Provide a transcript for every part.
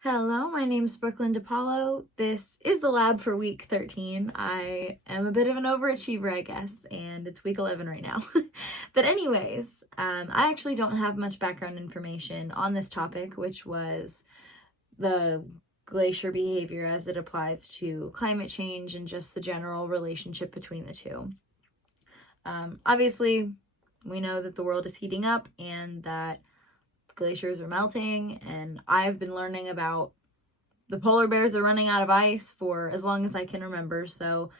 Hello, my name's Brooklyn DePaulo. This is the lab for week 13. I am a bit of an overachiever, I guess, and it's week 11 right now. But anyways, I actually don't have much background information on this topic, which was the glacier behavior as it applies to climate change and just the general relationship between the two. Obviously, we know that the world is heating up and that glaciers are melting, and I've been learning about the polar bears are running out of ice for as long as I can remember. So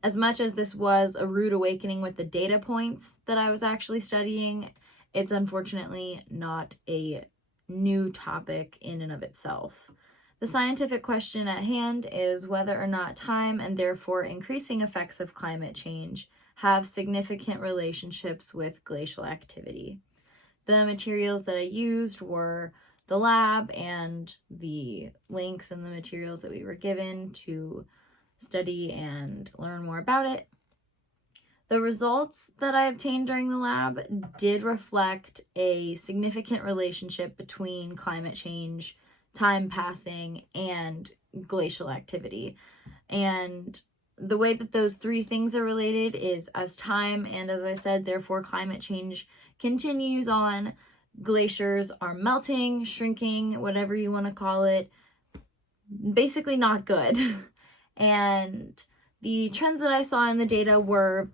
as much as this was a rude awakening with the data points that I was actually studying, it's unfortunately not a new topic in and of itself. The scientific question at hand is whether or not time and therefore increasing effects of climate change have significant relationships with glacial activity. The materials that I used were the lab and the links and the materials that we were given to study and learn more about it. The results that I obtained during the lab did reflect a significant relationship between climate change, time passing, and glacial activity. And the way that those three things are related is as time and, as I said, therefore climate change continues on, glaciers are melting, shrinking, whatever you want to call it, basically not good. And the trends that I saw in the data were,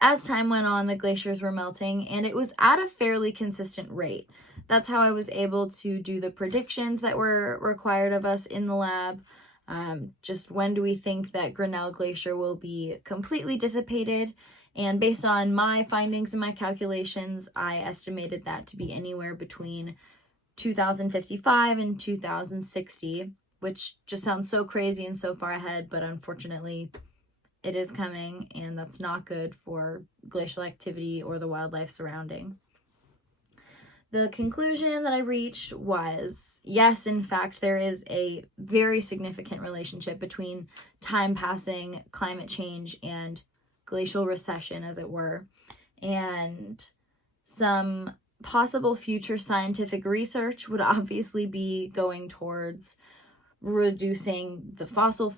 as time went on, the glaciers were melting, and it was at a fairly consistent rate. That's how I was able to do the predictions that were required of us in the lab. Just when do we think that Grinnell Glacier will be completely dissipated? And based on my findings and my calculations, I estimated that to be anywhere between 2055 and 2060, which just sounds so crazy and so far ahead, but unfortunately it is coming, and that's not good for glacial activity or the wildlife surrounding. The conclusion that I reached was, yes, in fact, there is a very significant relationship between time passing, climate change, and glacial recession, as it were. And some possible future scientific research would obviously be going towards reducing the fossil